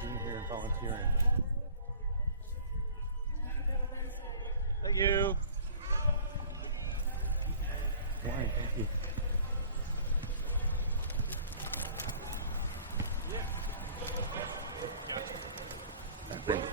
being here and volunteering. Thank you. Wine, thank you. Thank you.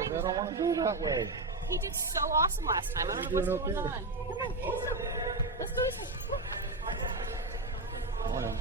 I don't want to go that way. He did so awesome last time. I don't know what's going on. Come on, let's go this way. Morning.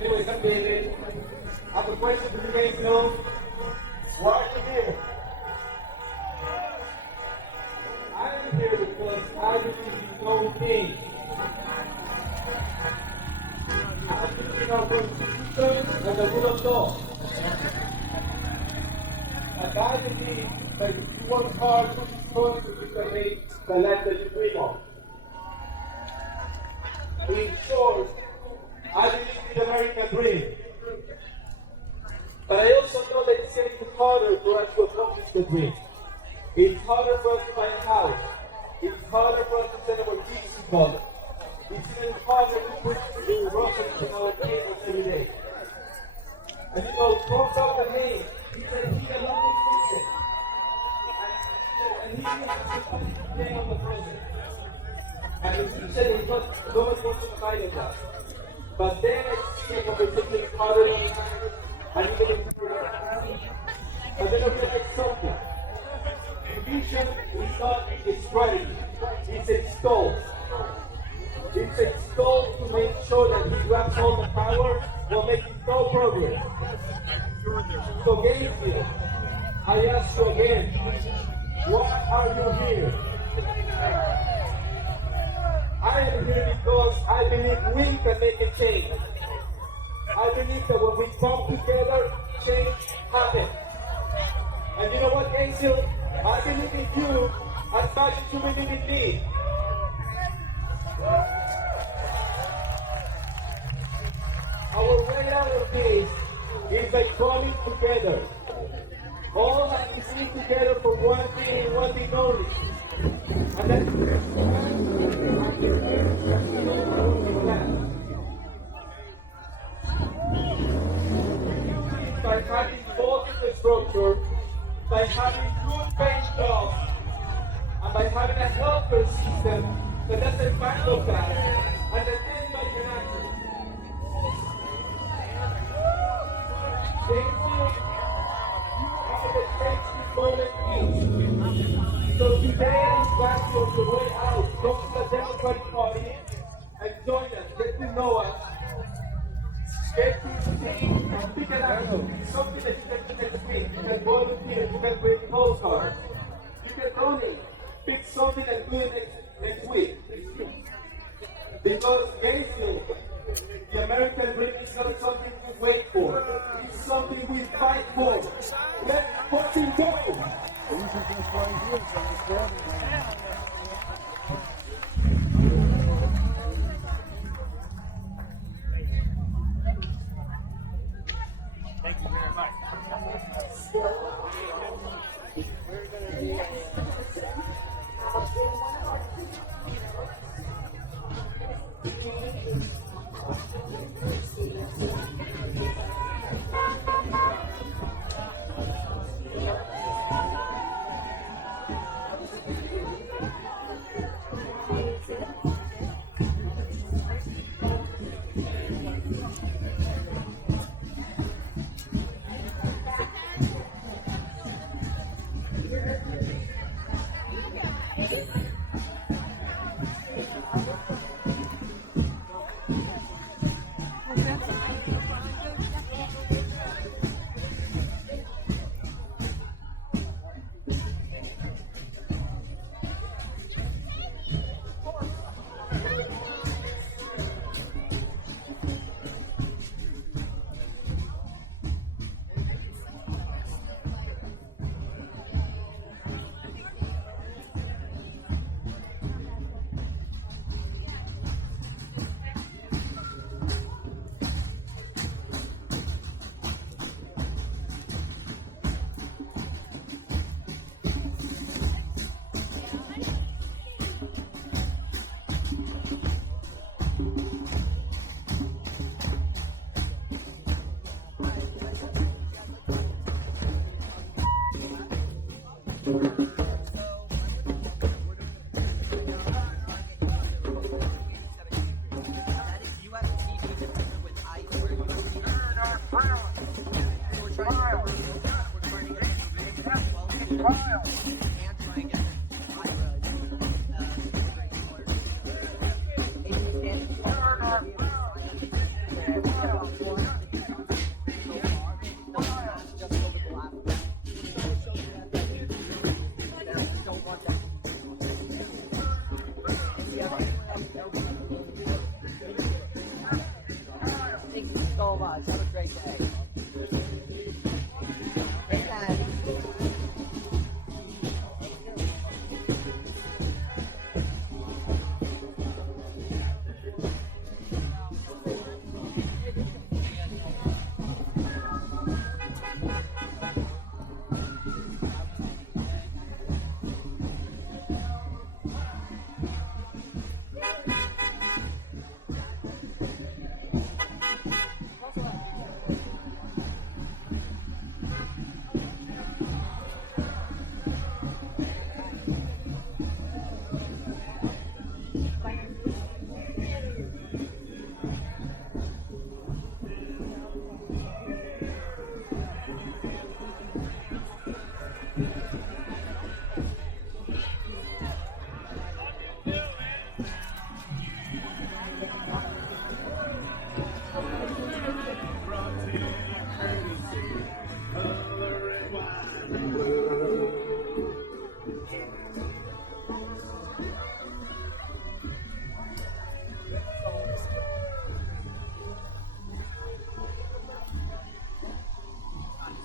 Anyways, I'm David. I have a question for you, Gainesville. Why are you here? I'm here because I believe you know me. I believe in our Constitution and the rule of law. And I believe that if you work hard, you're going to make the land that you dream of. In short, I believe in the American dream. But I also know that it's getting harder for us to accomplish the dream. It's harder for us to buy a house. It's harder for us to send our kids to college. It's even harder to put the groceries in our tables every day. And you know, Trump out the name, he said he alone will fix it. And he needs to put his name on the president. And he said he's not going to fight on that. But then I see a conversation harder and you get and then I realize something. Vision is not a strategy, it's a stall. It's a stall to make sure that he grabs all the power while making no progress. So Gainesville, I ask you again, why are you here? I am here because I believe we can make a change. I believe that when we come together, change happens. And you know what, Gainesville? I believe in you as much as you believe in me. Our way out of this is by coming together. All that we see together for one thing and one thing only. And that's by having both infrastructure, by having good paying jobs, and by having a healthcare system that doesn't bankrupt us, and that anybody can access. Gainesville, you are the change this moment is. So today I invite you on the way out, go to the Democratic Party and join us, get to know us, get to see and pick an action. Something that you can do next week. You can volunteer, you can bring postcards, you can donate, pick something and do it next week. Because Gainesville, the American dream is not something we wait for. It's something we fight for. Let's fucking go! Thank you so much. Have a great day. Great time.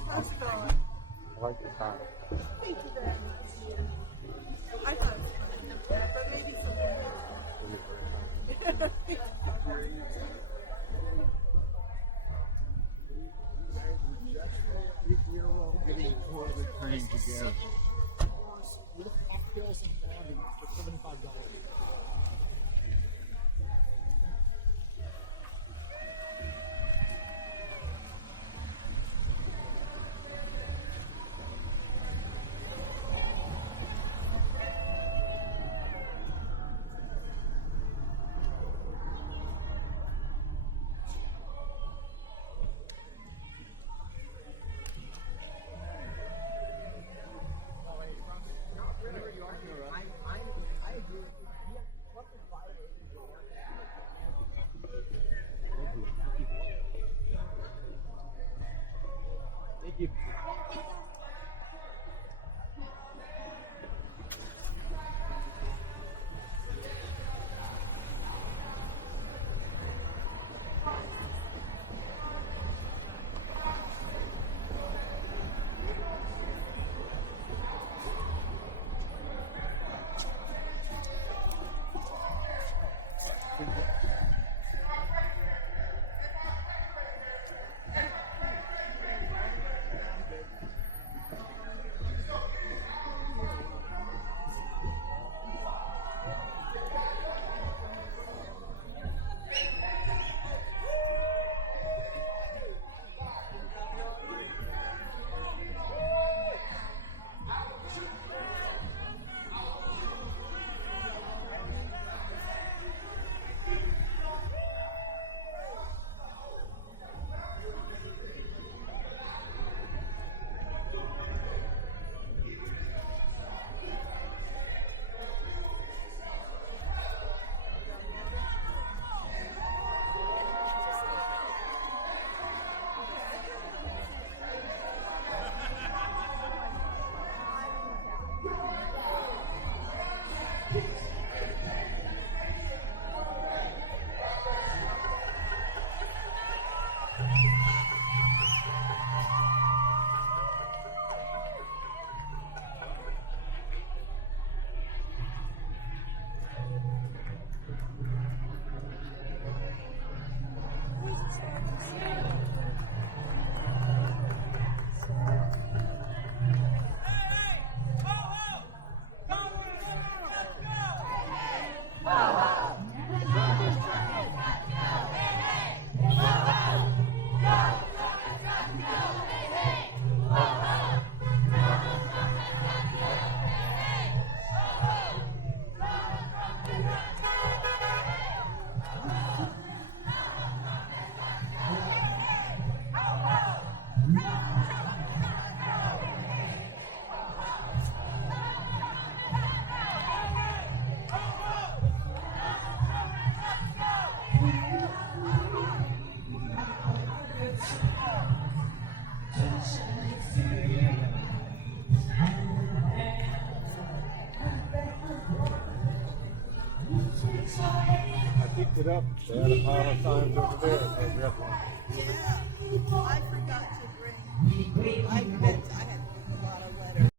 How's it going? I like the time. Thank you very much. I thought it was fun, but maybe something. We're all getting poorly trained together. With cocktails and bonding for $75. Thank you. I picked it up. They had a pile of signs over there, so I grabbed one. Yeah. I forgot to bring. I bet I had a lot of letters.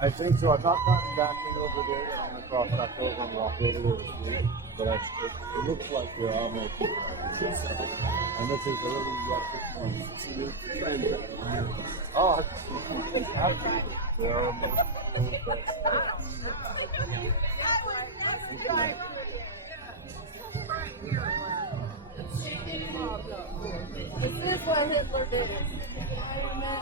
I think so. I've not gotten back in over there. I'm going to cross back over and walk over there this week. But it looks like they're almost there. And this is early yet this morning. Oh, absolutely. They are almost there. This is what Hitler did. Amen.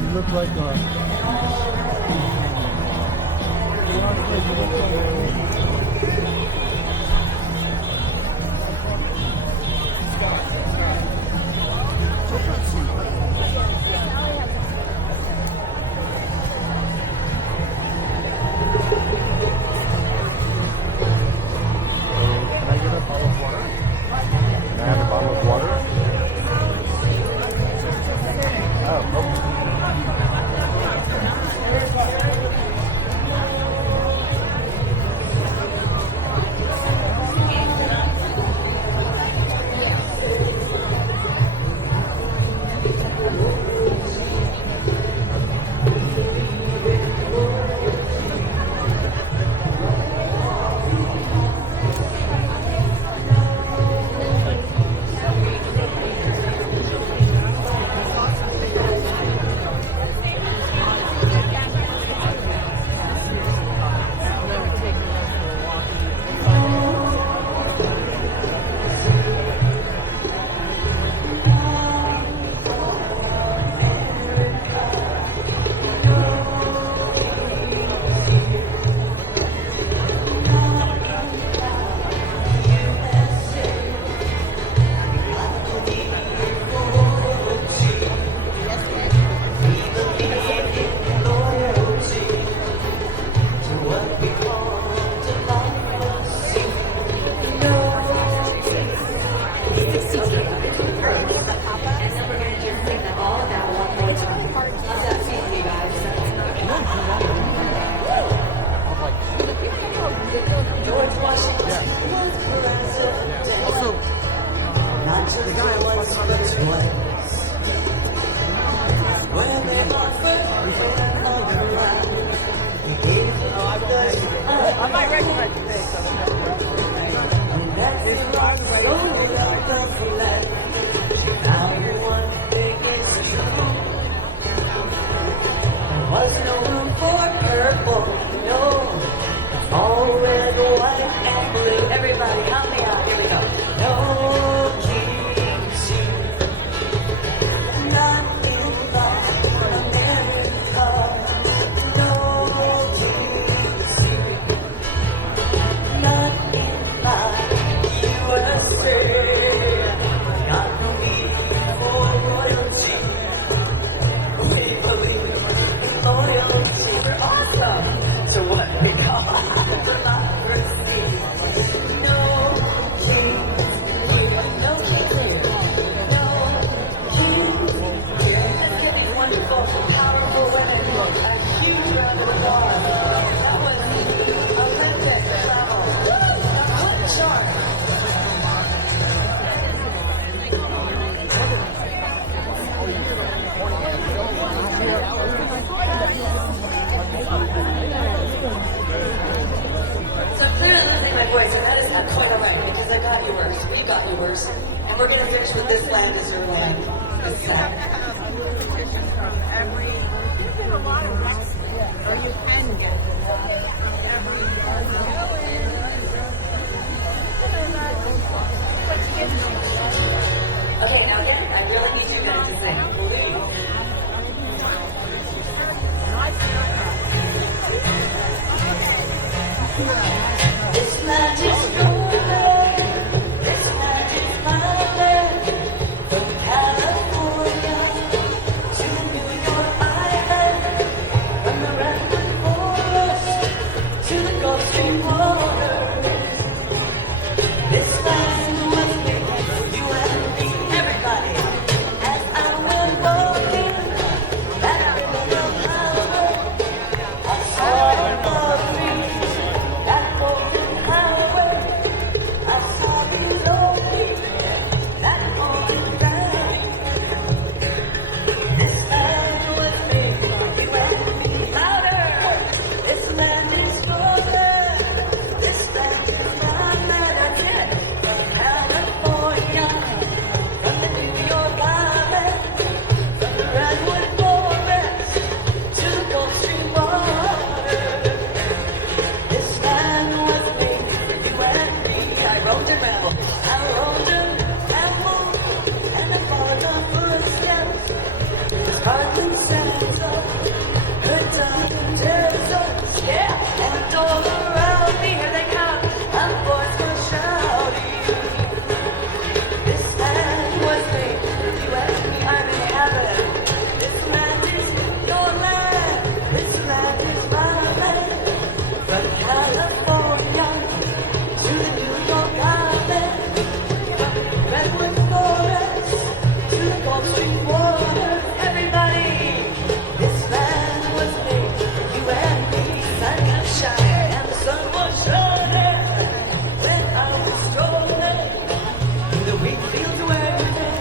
You look like Can I get a bottle of water? Can I have a bottle of water? Oh, okay. I might recognize the face. Was no room for purple, no. All red, white, and blue. Everybody, help me out. Here we go. No kings here. Not in America. No kings here. Not in my USA. Got no need for royalty. We believe loyalty. We're awesome. So what we call democracy. No kings here. No kings here. No kings here. Wonderful, powerful women. A huge repertoire. Olympic travel. What chart? So clearly losing my voice, and that is not quite alright, because I got yours. We got yours. And we're gonna finish with this land as your line. You have to have musicians from every. There's been a lot of recs. Okay, now again, I really need you guys to sing. Please. This land is your land. This land is my land. From California to New York Island. From the redwood forest to the Gulf Stream waters. This land was made for you and me, everybody. As I went walking that criminal highway, I saw above me that golden highway. I saw below me that golden ground. This land was made for you and me. Louder! This land is your land. This land is my land. That's it. From California, from the New York Island, from the redwood forest to the Gulf Stream water. This land was made for you and me. I roamed and rambled, I roamed and rambled, and I followed the footsteps. His heart and sands up, her tongue and deserts, yeah. And all around me, here they come, and the boys were shouting. This land was made for you and me. I'm in heaven. This land is your land. This land is my land. From California to the New York Island. From the redwood forest to the Gulf Stream water. Everybody, this land was made for you and me. Sun could shine and the sun was shining when I was strolling through the wheat fields waving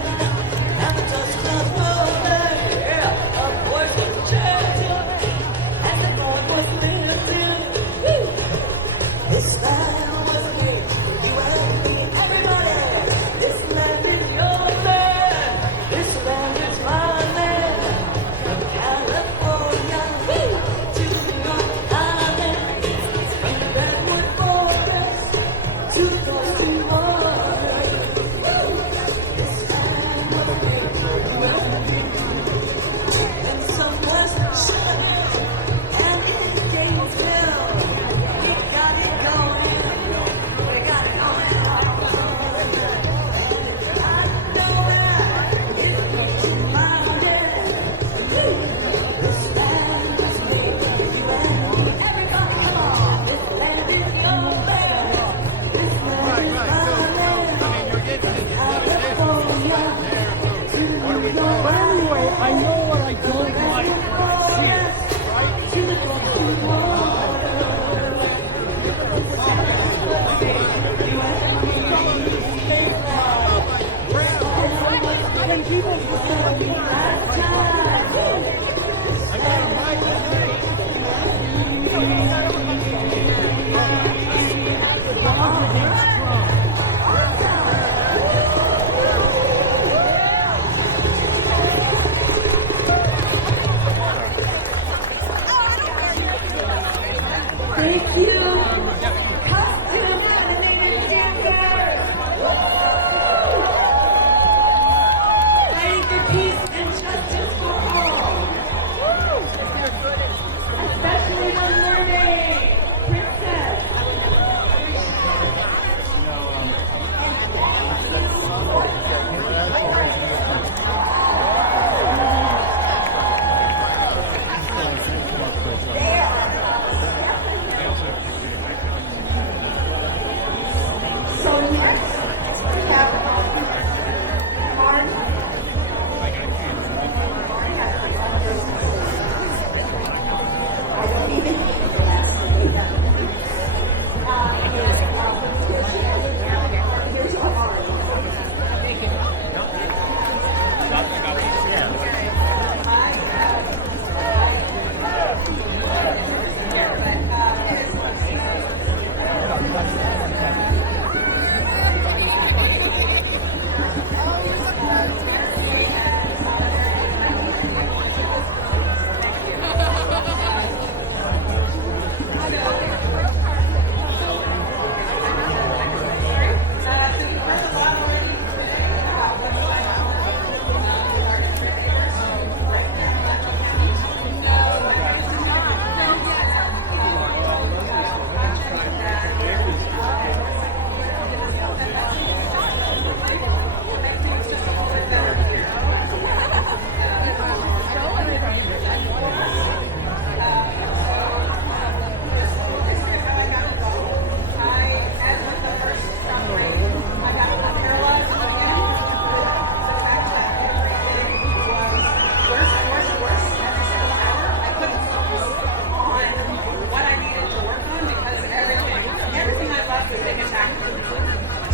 and the dust clouds rolling. Yeah, a voice was chanting and the Lord was lifting. Woo! This land was made for you and me. Everybody, this land is your land. This land is my land. From California to New York Island. From the redwood forest to the Gulf Stream water. This land was made for you and me. And the sun was shining, and in Gainesville, we got it going. We got it going. I know that if we found it, this land was made for you and me. Everybody, come on. This land is your land. This land is my land. California to New York. But anyway, I know what I don't like. To the Gulf Stream water. You and me. And people Thank you. Costume animated dancers. Fighting for peace and justice for all. Especially the mermaid princess.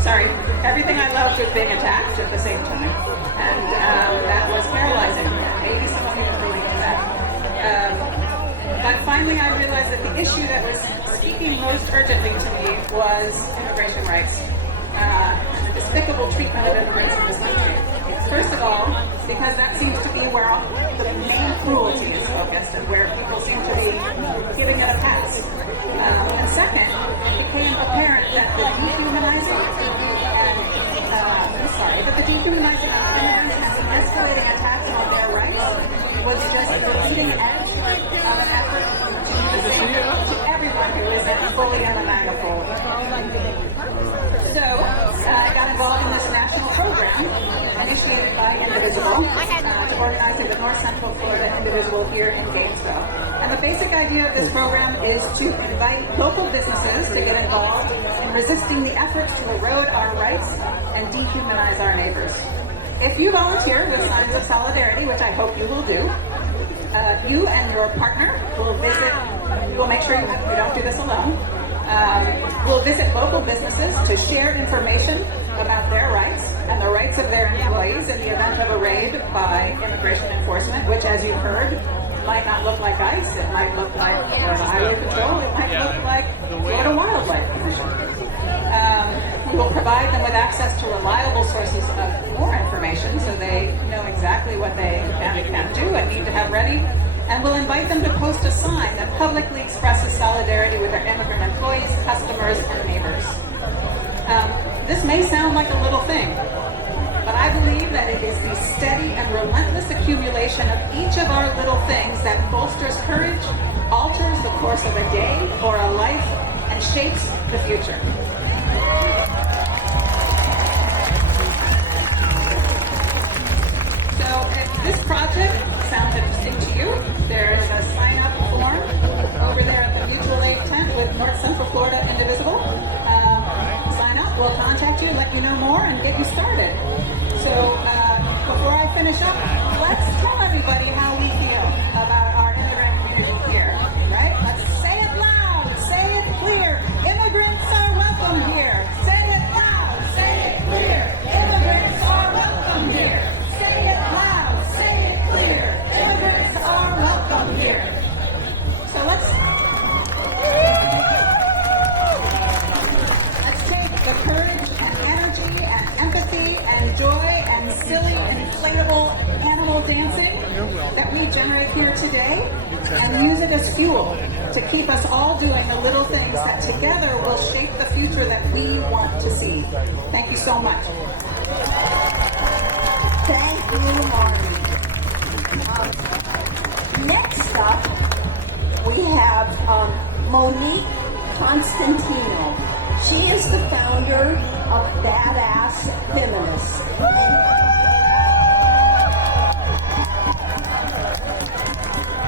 sorry, everything I loved was being attacked at the same time. And that was paralyzing. Maybe some of you didn't really know that. But finally I realized that the issue that was speaking most urgently to me was immigration rights. And the despicable treatment of immigrants in this country. First of all, because that seems to be where all the main cruelty is focused and where people seem to be giving it a pass. And second, it became apparent that the dehumanizing of immigrants and the escalating attacks on their rights was just the leading edge of an effort to say to everyone who isn't fully on a MAGA fold. So I got involved in this national program initiated by Indivisible to organizing the North Central Florida Indivisible here in Gainesville. And the basic idea of this program is to invite local businesses to get involved in resisting the efforts to erode our rights and dehumanize our neighbors. If you volunteer with Signs of Solidarity, which I hope you will do, you and your partner will visit, we'll make sure you don't do this alone, we'll visit local businesses to share information about their rights and the rights of their employees in the event of a raid by immigration enforcement, which, as you heard, might not look like ICE, it might look like Florida Highway Patrol, it might look like Florida Wildlife Commission. We will provide them with access to reliable sources of more information so they know exactly what they can and can't do and need to have ready. And we'll invite them to post a sign that publicly expresses solidarity with their immigrant employees, customers, and neighbors. This may sound like a little thing, but I believe that it is the steady and relentless accumulation of each of our little things that bolsters courage, alters the course of a day or a life, and shapes the future. So if this project sounds interesting to you, there is a sign-up form over there at the mutual aid tent with North Central Florida Indivisible. Sign up, we'll contact you, let you know more, and get you started. So before I finish up, let's tell everybody how we feel about our immigrant community here, right? Let's say it loud, say it clear. Immigrants are welcome here. Say it loud, say it clear. Immigrants are welcome here. Say it loud, say it clear. Immigrants are welcome here. So let's take the courage and energy and empathy and joy and silly inflatable animal dancing that we generate here today and use it as fuel to keep us all doing the little things that together will shape the future that we want to see. Thank you so much. Thank you, Marty. Next up, we have Monique Constantino. She is the founder of Badass Feminists.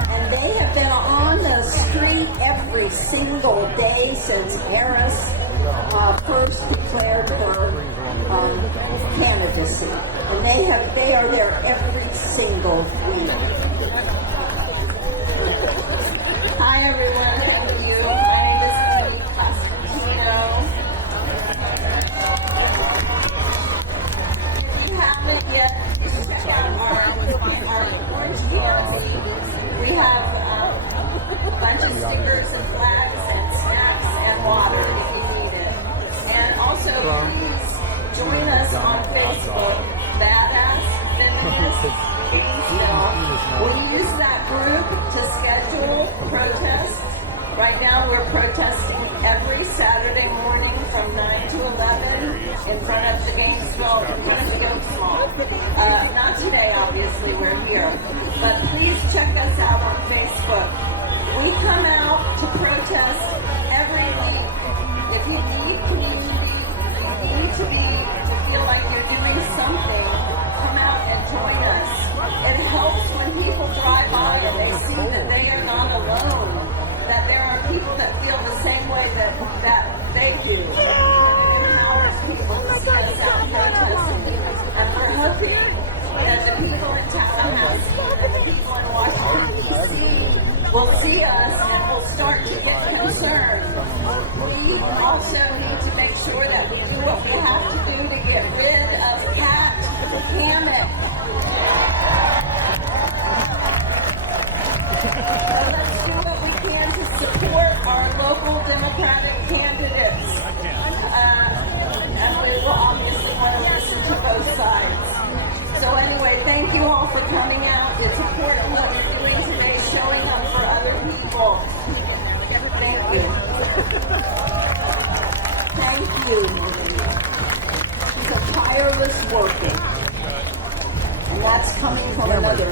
And they have been on the street every single day since Harris first declared her candidacy. And they are there every single week. Hi everyone, thank you. My name is Monique Constantino. If you haven't yet checked out our orange canopy, we have a bunch of stickers and flags and snacks and water if you need it. And also, please join us on Facebook, Badass Feminists Gainesville. We use that group to schedule protests. Right now we're protesting every Saturday morning from 9 to 11 in front of the Gainesville, in front of the Oaks Mall. Not today, obviously, we're here. But please check us out on Facebook. We come out to protest every week. If you need community, if you need to feel like you're doing something, come out and join us. It helps when people drive by and they see that they are not alone, that there are people that feel the same way that they do. And it empowers people to see us out protesting. And we're hoping that the people in Tallahassee and the people in Washington, D.C. will see us and will start to get concerned. We also need to make sure that we do what we have to do to get rid of Pat Hammett. So let's do what we can to support our local Democratic candidates. And we will obviously want to listen to both sides. So anyway, thank you all for coming out. It's important what you're doing today, showing up for other people. Thank you. Thank you, Maria. She's a tireless worker. And that's coming from another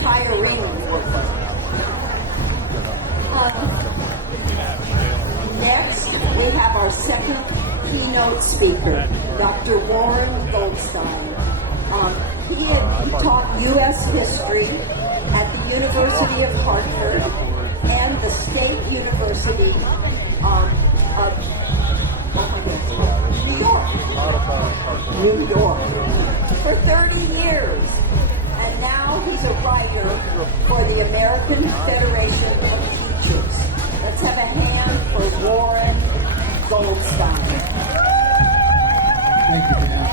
tiring worker. Next, we have our second keynote speaker, Dr. Warren Goldstein. He taught U.S. history at the University of Hartford and the State University of New York for 30 years. And now he's a writer for the American Federation of Teachers. Let's have a hand for Warren Goldstein. Thank you, ma'am.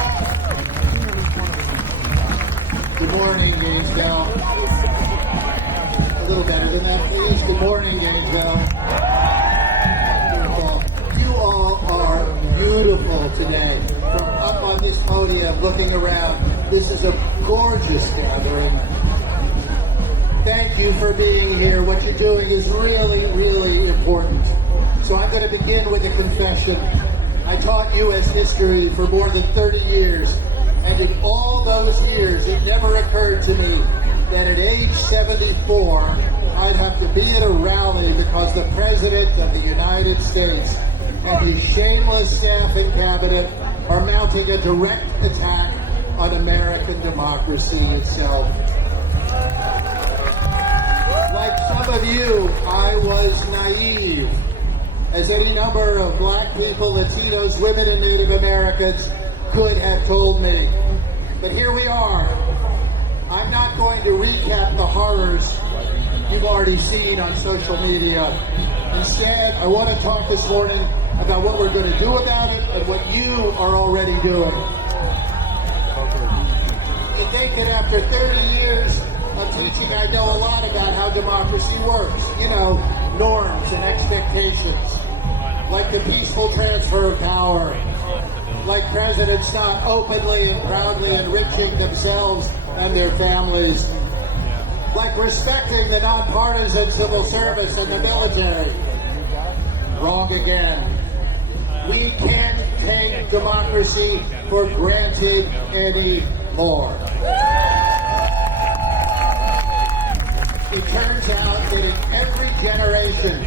Good morning, Gainesville. A little better than that, please. Good morning, Gainesville. Beautiful. You all are beautiful today. From up on this podium, looking around, this is a gorgeous gathering. Thank you for being here. What you're doing is really, really important. So I'm going to begin with a confession. I taught U.S. history for more than 30 years, and in all those years, it never occurred to me that at age 74, I'd have to be at a rally because the President of the United States and his shameless staff and cabinet are mounting a direct attack on American democracy itself. Like some of you, I was naive, as any number of black people, Latinos, women, and Native Americans could have told me. But here we are. I'm not going to recap the horrors you've already seen on social media. Instead, I want to talk this morning about what we're going to do about it and what you are already doing. You think that after 30 years of teaching, I know a lot about how democracy works. You know, norms and expectations, like the peaceful transfer of power, like presidents not openly and proudly enriching themselves and their families, like respecting the nonpartisan civil service and the military. Wrong again. We can't take democracy for granted anymore. It turns out that in every generation,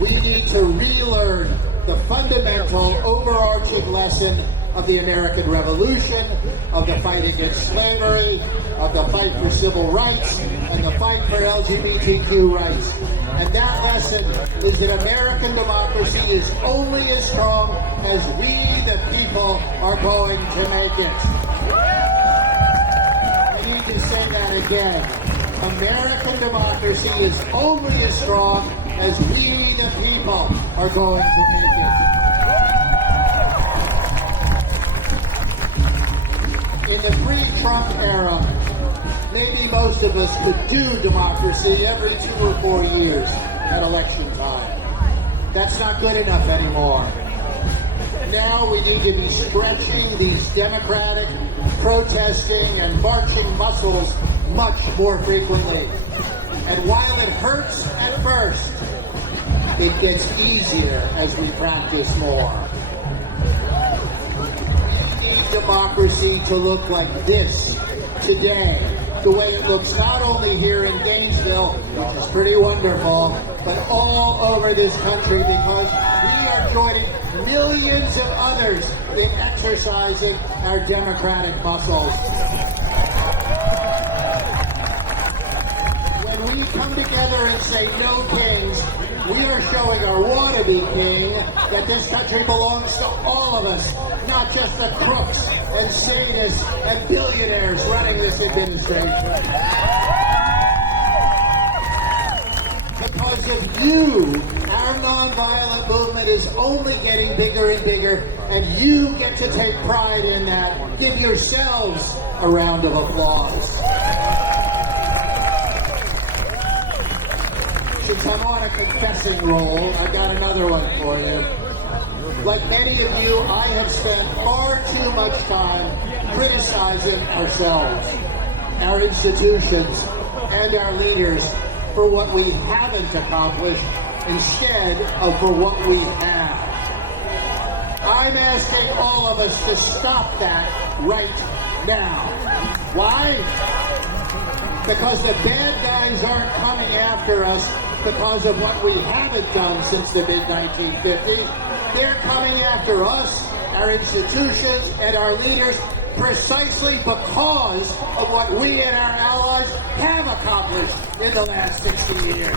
we need to relearn the fundamental overarching lesson of the American Revolution, of the fight against slavery, of the fight for civil rights, and the fight for LGBTQ rights. And that lesson is that American democracy is only as strong as we, the people, are going to make it. I need to say that again. American democracy is only as strong as we, the people, are going to make it. In the pre-Trump era, maybe most of us could do democracy every 2 or 4 years at election time. That's not good enough anymore. Now we need to be stretching these democratic, protesting, and marching muscles much more frequently. And while it hurts at first, it gets easier as we practice more. We need democracy to look like this today, the way it looks not only here in Gainesville, which is pretty wonderful, but all over this country, because we are joining millions of others in exercising our democratic muscles. When we come together and say no kings, we are showing our wannabe king that this country belongs to all of us, not just the crooks and sadists and billionaires running this administration. Because of you, our nonviolent movement is only getting bigger and bigger, and you get to take pride in that. Give yourselves a round of applause. Since I'm on a confessing roll, I've got another one for you. Like many of you, I have spent far too much time criticizing ourselves, our institutions, and our leaders for what we haven't accomplished instead of for what we have. I'm asking all of us to stop that right now. Why? Because the bad guys aren't coming after us because of what we haven't done since the mid-1950s. They're coming after us, our institutions, and our leaders precisely because of what we and our allies have accomplished in the last 60 years.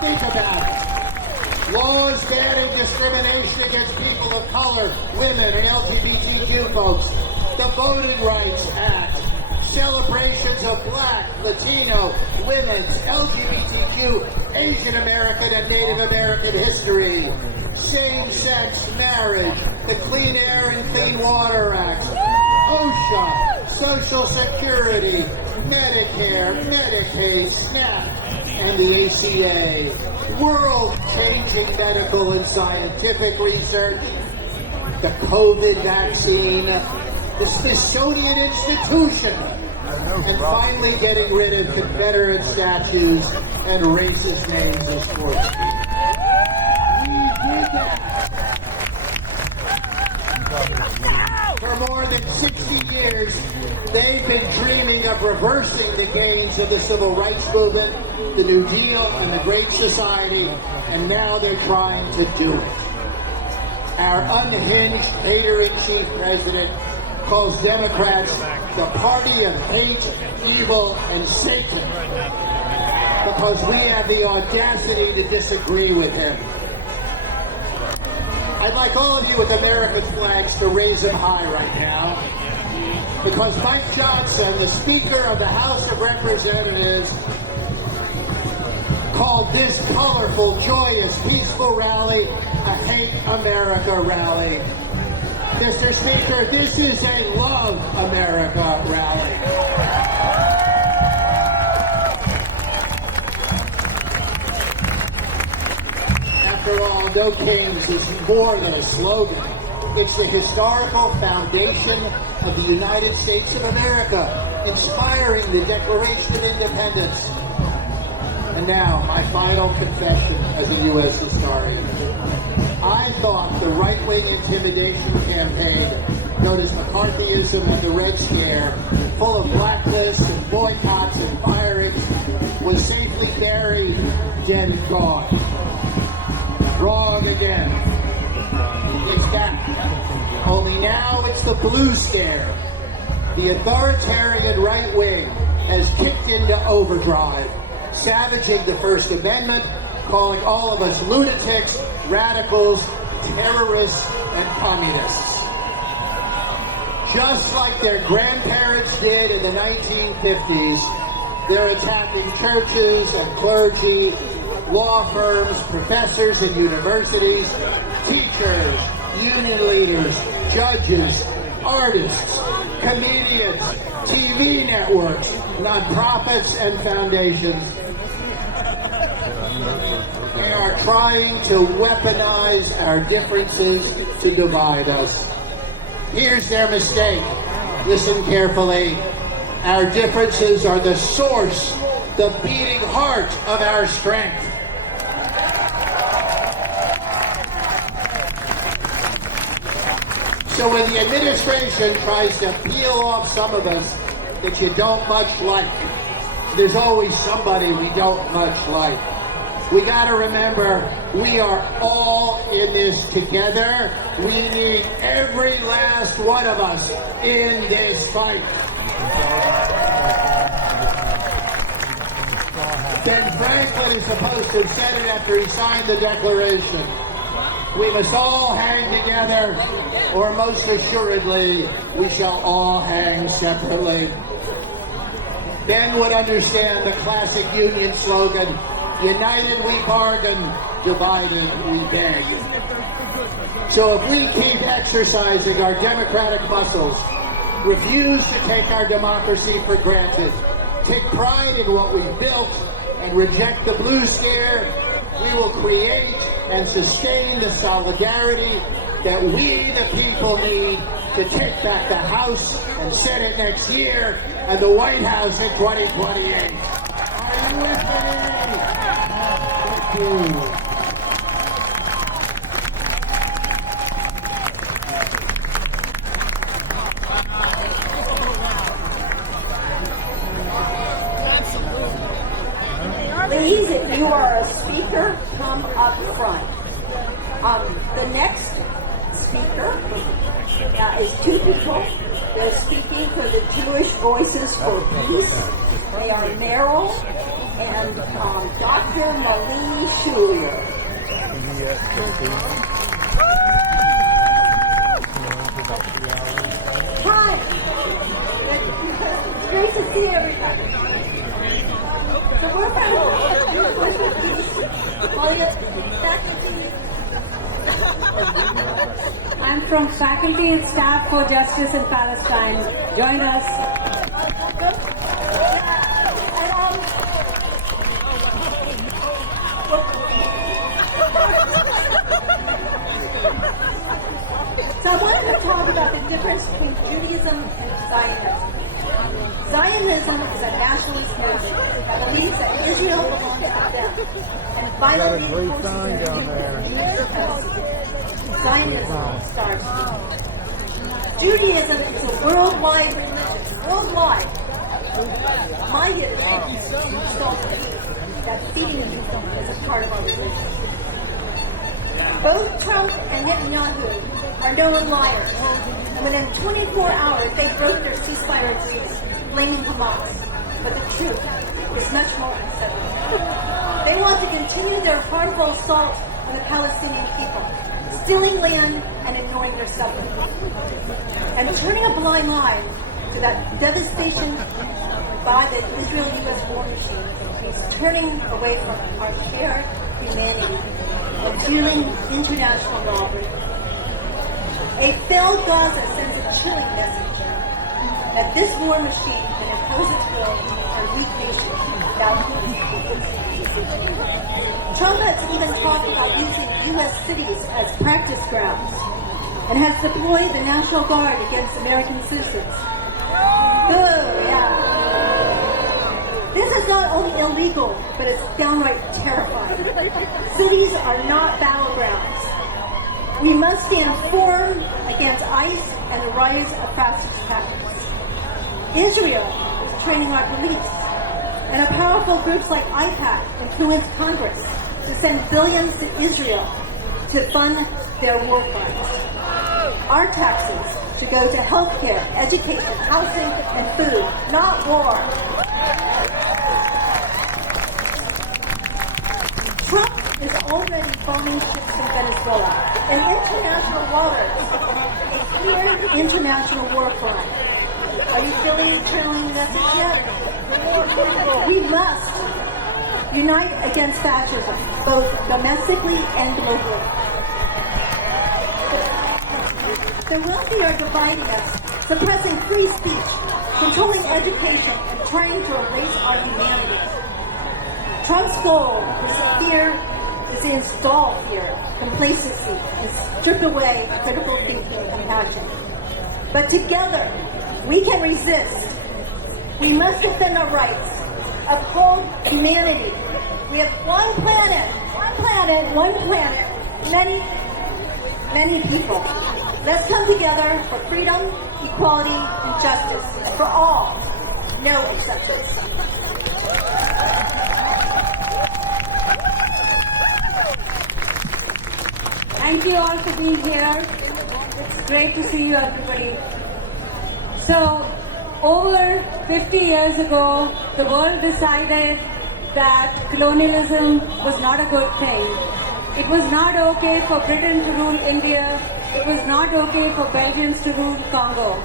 Think about it. Laws banning discrimination against people of color, women, and LGBTQ folks. The Voting Rights Act. Celebrations of Black, Latino, women's, LGBTQ, Asian American, and Native American history. Same-sex marriage, the Clean Air and Clean Water Act, OSHA, Social Security, Medicare, Medicaid, SNAP, and the ACA. World-changing medical and scientific research, the COVID vaccine, the Smithsonian Institution, and finally getting rid of Confederate statues and racist names of sports. We did that. For more than 60 years, they've been dreaming of reversing the gains of the Civil Rights Movement, the New Deal, and the Great Society, and now they're trying to do it. Our unhinged hater-in-chief president calls Democrats the party of hate, evil, and Satan because we have the audacity to disagree with him. I'd like all of you with American flags to raise them high right now because Mike Johnson, the Speaker of the House of Representatives, called this colorful, joyous, peaceful rally a Hate America rally. Mr. Speaker, this is a Love America rally. After all, No Kings is more than a slogan. It's the historical foundation of the United States of America, inspiring the Declaration of Independence. And now, my final confession as a U.S. historian. I thought the right-wing intimidation campaign, known as McCarthyism and the Red Scare, full of blacklists and boycotts and firings, was safely buried, dead and gone. Wrong again. It's back. Only now it's the Blue Scare. The authoritarian right wing has kicked into overdrive, savaging the First Amendment, calling all of us lunatics, radicals, terrorists, and communists. Just like their grandparents did in the 1950s, they're attacking churches and clergy, law firms, professors and universities, teachers, union leaders, judges, artists, comedians, TV networks, nonprofits, and foundations. They are trying to weaponize our differences to divide us. Here's their mistake. Listen carefully. Our differences are the source, the beating heart of our strength. So when the administration tries to peel off some of us that you don't much like, there's always somebody we don't much like. We got to remember, we are all in this together. We need every last one of us in this fight. Ben Franklin is supposed to have said it after he signed the Declaration. We must all hang together, or most assuredly, we shall all hang separately. Ben would understand the classic Union slogan, United we bargain, divided we beg. So if we keep exercising our democratic muscles, refuse to take our democracy for granted, take pride in what we've built, and reject the blue scare, we will create and sustain the solidarity that we, the people, need to take back the House and Senate next year and the White House in 2028. Are you with me? Thank you. Please, if you are a speaker, come up front. The next speaker is two people. They're speaking for the Jewish Voices for Peace. They are Meryl and Dr. Malini Shulier. Hi. It's great to see everybody. So we're I'm from Faculty and Staff for Justice in Palestine. Join us. So I wanted to talk about the difference between Judaism and Zionism. Zionism is a nationalist movement that believes that Israel belongs to them and violently forces them to Jewish Zionism starts. Judaism is a worldwide religion, worldwide. My Yiddish that feeding people is a part of our religion. Both Trump and Netanyahu are known liars, and within 24 hours they broke their ceasefire agreement, blaming Hamas. But the truth is much more unsettling. They want to continue their harmful assault on the Palestinian people, stealing land and ignoring their suffering, and turning a blind eye to that devastation by the Israel-U.S. war machine. He's turning away from our shared humanity and fueling international law. A failed Gaza sends a chilling message that this war machine can impose its will on weak nations without Trump has even talked about using U.S. cities as practice grounds and has deployed the National Guard against American citizens. Good, yeah. This is not only illegal, but it's downright terrifying. Cities are not battlegrounds. We must stand firm against ICE and the rise of fascist tactics. Israel is training our police, and powerful groups like IPAC influence Congress to send billions to Israel to fund their war crimes. Our taxes should go to healthcare, education, housing, and food, not war. Trump is already bombing ships in Venezuela. In international waters, a clear international war crime. Are you feeling the trailing message yet? We must unite against fascism, both domestically and globally. The wealthy are dividing us, suppressing free speech, controlling education, and trying to erase our humanity. Trump's goal is to install fear, complacency, and strip away critical thinking and compassion. But together, we can resist. We must defend our rights, uphold humanity. We have one planet, many people. Let's come together for freedom, equality, and justice for all, no exceptions. Thank you all for being here. It's great to see you, everybody. So, over 50 years ago, the world decided that colonialism was not a good thing. It was not okay for Britain to rule India. It was not okay for Belgians to rule Congo.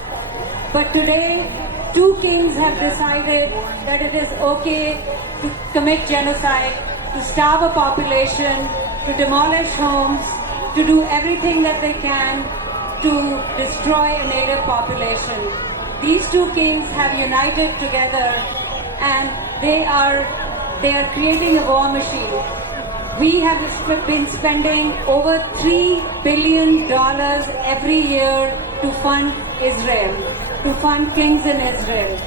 But today, two kings have decided that it is okay to commit genocide to starve a population, to demolish homes, to do everything that they can to destroy a native population. These two kings have united together and they are creating a war machine. We have been spending over $3 billion every year to fund Israel, to fund kings in Israel.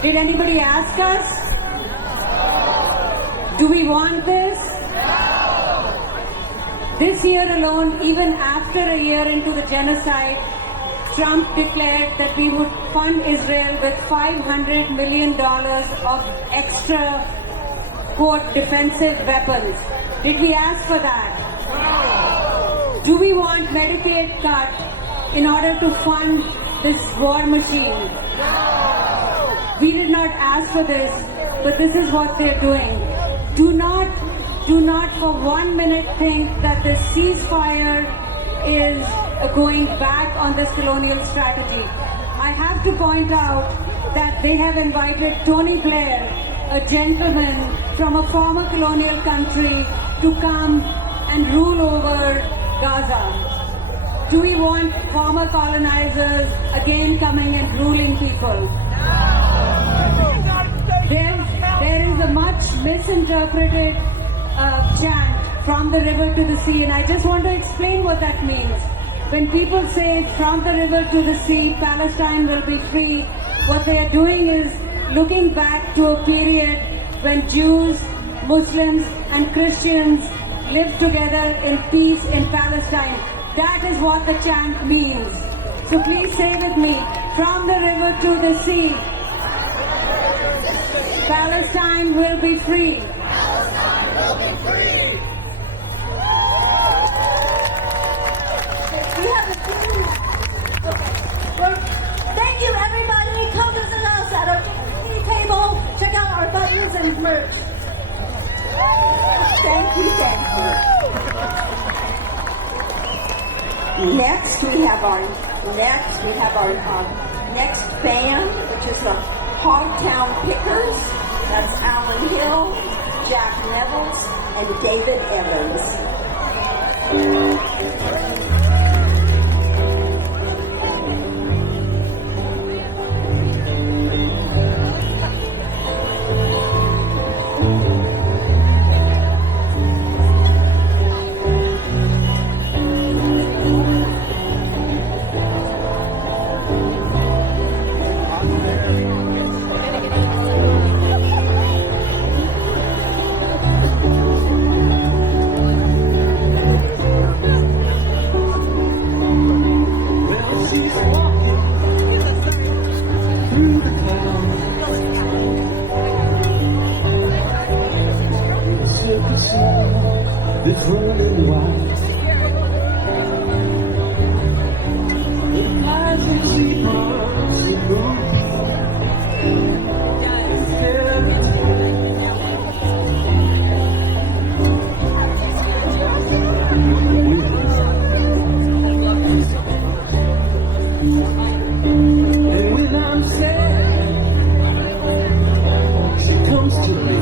Did anybody ask us? Do we want this? This year alone, even after a year into the genocide, Trump declared that we would fund Israel with $500 million of extra, quote, defensive weapons. Did we ask for that? Do we want Medicaid cut in order to fund this war machine? We did not ask for this, but this is what they're doing. Do not for 1 minute think that this ceasefire is going back on this colonial strategy. I have to point out that they have invited Tony Blair, a gentleman from a former colonial country, to come and rule over Gaza. Do we want former colonizers again coming and ruling people? There is a much misinterpreted chant, from the river to the sea, and I just want to explain what that means. When people say from the river to the sea, Palestine will be free, what they are doing is looking back to a period when Jews, Muslims and Christians lived together in peace in Palestine. That is what the chant means. So please say with me, from the river to the sea, Palestine will be free. We have a few. Okay. Thank you, everybody. Come visit us at our tea table. Check out our buttons and merch. Thank you. Next, we have our next band, which is the Hogtown Pickers. That's Alan Hill, Jack Nevels, and David Evans. It's running wild. The clouds and zebras and moonbeams and fairy tales. And when I'm sad, she comes to me.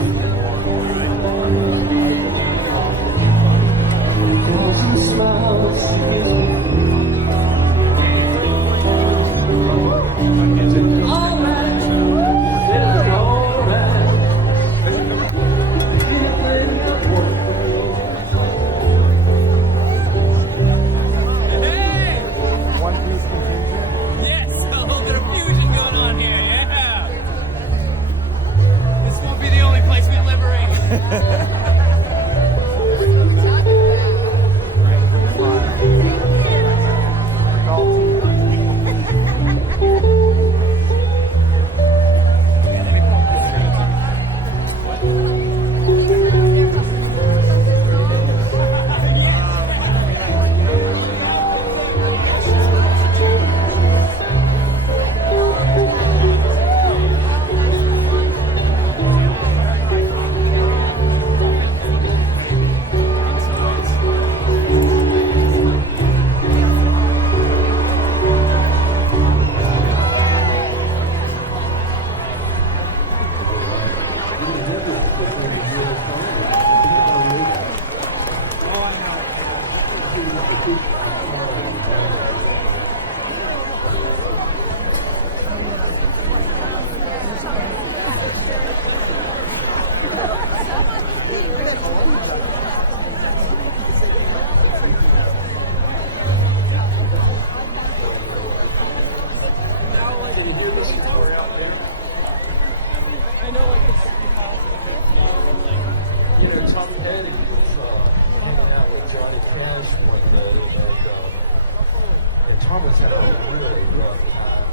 Tom Petty was hanging out with Johnny Cash one day, and Thomas had a really rough time.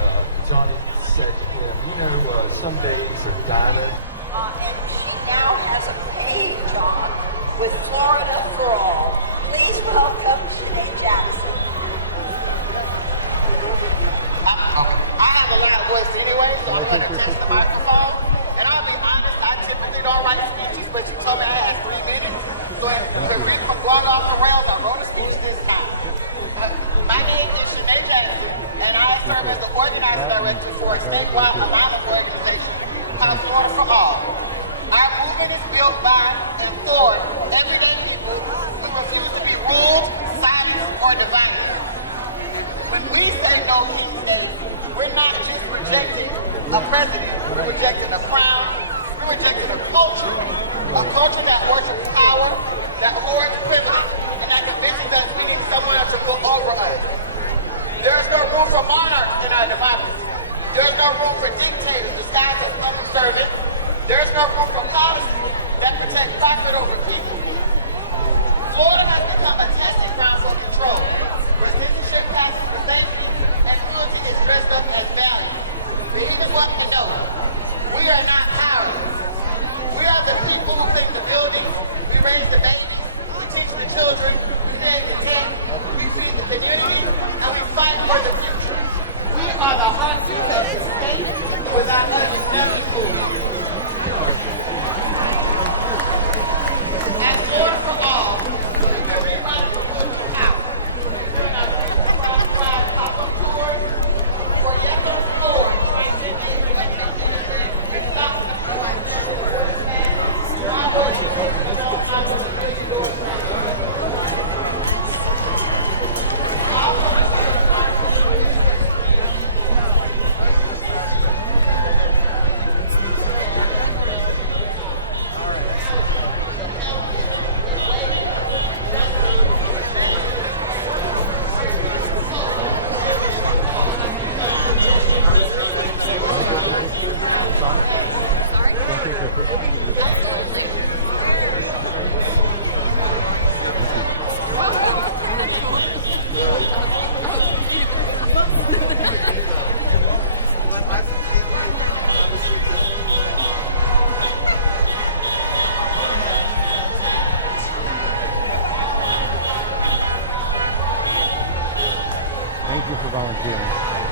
And Johnny said to him, you know, some days are diamond. And she now has a page on with Florida for All. Please welcome Sinead Jackson. I have a loud voice anyway, so I'm going to test the microphone. And I'll be honest, I typically don't write speeches, but you told me I had 3 minutes. So to read from blowing off the rails, I wrote a speech this time. My name is Sinead Jackson, and I serve as the organizing director for a statewide alignment organization called Florida for All. Our movement is built by and for everyday people who refuse to be ruled, silenced, or divided. When we say no king state, we're not just rejecting a president, we're rejecting a crown, we're rejecting a culture that worships power, that hoards privilege, and that convinces us we need someone else to rule over us. There's no room for monarchs in our democracy. There's no room for dictators disguised as public servants. There's no room for policies that protect profit over people. Florida has become a testing ground for control, where censorship passes for safety and cruelty is dressed up as value. But even what we know, we are not cowards. We are the people who pick the buildings, we raise the babies, we teach the children, we create the tech, we feed the community, and we fight for the future. We are the heartbeat of this state. Without us, it's never moving. And Florida for All, we can rewrite the rules of power. During our Super Cross Pride pop-up tour, for Yellow Floor, stop the floor and stand for the first man. My voice is I'm going to make you Thank you for volunteering.